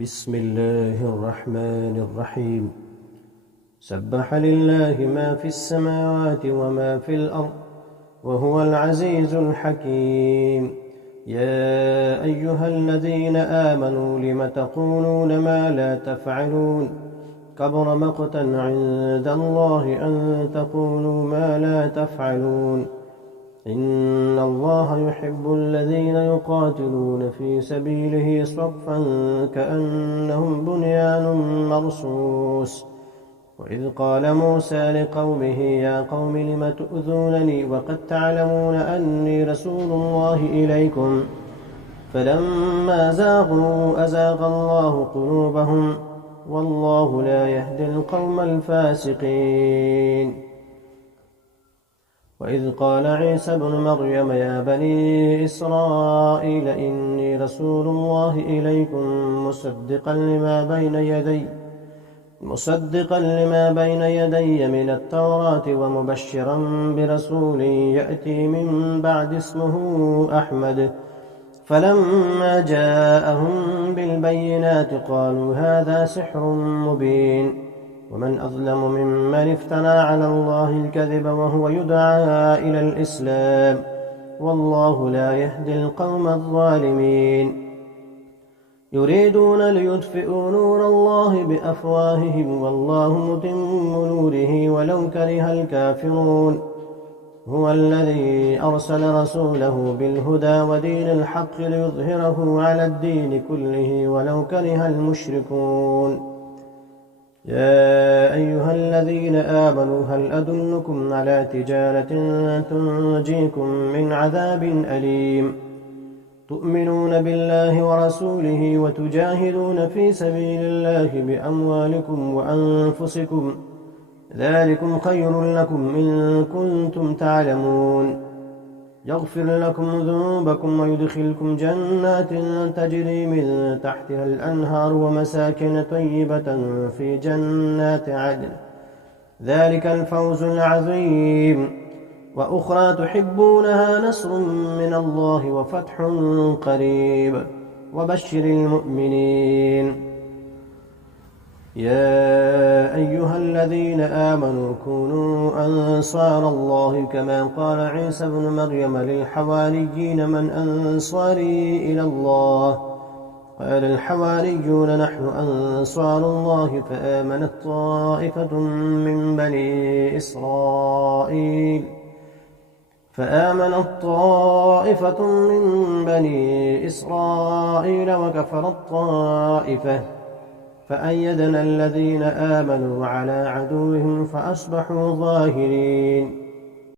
بسم الله الرحمن الرحيم. سبح لله ما في السماوات وما في الأرض وهو العزيز الحكيم. يا أيها الذين آمنوا لم تقولون ما لا تفعلون كبر مقتا عند الله أن تقولوا ما لا تفعلون. إن الله يحب الذين يقاتلون في سبيله صفا كأنهم بنيان مرصوص. وإذ قال موسى لقومه يا قوم لم تؤذونني وقد تعلمون أني رسول الله إليكم فلما زاغوا أزاغ الله قلوبهم والله لا يهدي القوم الفاسقين. وإذ قال عيسى ابن مريم يا بني إسرائيل إني رسول الله إليكم مصدقا لما بين يدي من التوراة ومبشرا برسول يأتي من بعد اسمه أحمد. فلما جاءهم بالبينات قالوا هذا سحر مبين. ومن أظلم ممن افترى على الله الكذب وهو يدعى إلى الإسلام والله لا يهدي القوم الظالمين. يريدون ليطفئوا نور الله بأفواههم والله متم نوره ولو كره الكافرون. هو الذي أرسل رسوله بالهدى ودين الحق ليظهره على الدين كله ولو كره المشركون. يا أيها الذين آمنوا هل أدلكم على تجارة تنجيكم من عذاب أليم تؤمنون بالله ورسوله وتجاهدون في سبيل الله بأموالكم وأنفسكم ذلكم خير لكم إن كنتم تعلمون. يغفر لكم ذنوبكم ويدخلكم جنات تجري من تحتها الأنهار ومساكن طيبة في جنات عدن ذلك الفوز العظيم. وأخرى تحبونها نصر من الله وفتح قريب وبشر المؤمنين. يا أيها الذين آمنوا كونوا أنصار الله كما قال عيسى ابن مريم للحواريين من أنصاري إلى الله قال الحواريون نحن أنصار الله فآمنت طائفة من بني إسرائيل وكفرت طائفة فأيدنا الذين آمنوا على عدوهم فأصبحوا ظاهرين.